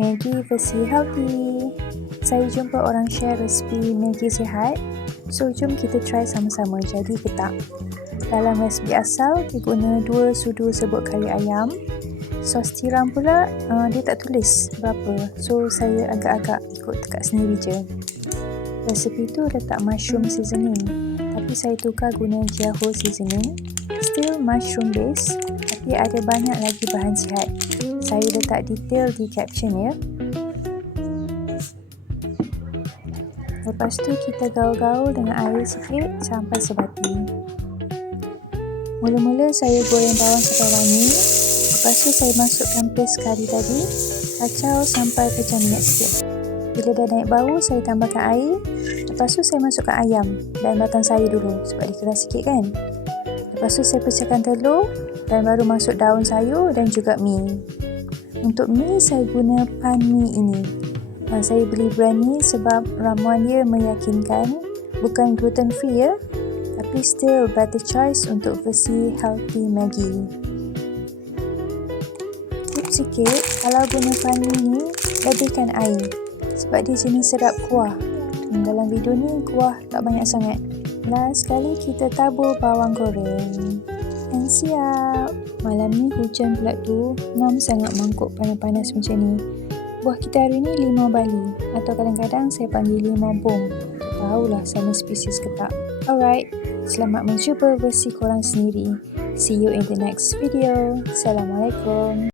Maggi versi healthy. Saya jumpa orang share resipi Maggi sihat, so jom kita try sama-sama, jadi ke tak? Dalam resipi asal, dia guna 2 sudu serbuk kari ayam. Sos tiram pula, dia tak tulis berapa, so saya agak-agak ikut tekak sendiri je. Resipi tu letak mushroom seasoning, tapi saya tukar guna Jiaho seasoning. Still mushroom base, tapi ada banyak lagi bahan sihat. Saya letak detail di caption ya. Lepas tu kita gaul-gaul dengan air sikit sampai sebati. Mula-mula saya goreng bawang sampai wangi. Lepas tu saya masukkan paste kari tadi. Kacau sampai pecah minyak sikit. Bila dah naik bau, saya tambahkan air. Lepas tu saya masukkan ayam dan batang sayur dulu sebab dia keras sikit kan. Lepas tu saya pecahkan telur dan baru masuk daun sayur dan juga mi. Untuk mi, saya guna pan mi ini. Saya beli brand ni sebab ramuan dia meyakinkan, bukan gluten free ya, tapi still better choice untuk versi healthy Maggi. Tips sikit, kalau guna pan mi ni, lebihkan air sebab dia jenis sedap kuah. Dalam video ni kuah tak banyak sangat. Last sekali kita tabur bawang goreng. Dan siap. Malam ni hujan pula tu, ngam sangat mangkuk panas-panas macam ni. Buah kita hari ni limau Bali atau kadang-kadang saya panggil limau bong. Tak tahulah sama spesies ke tak. Alright, selamat mencuba versi korang sendiri. See you in the next video. Assalamualaikum.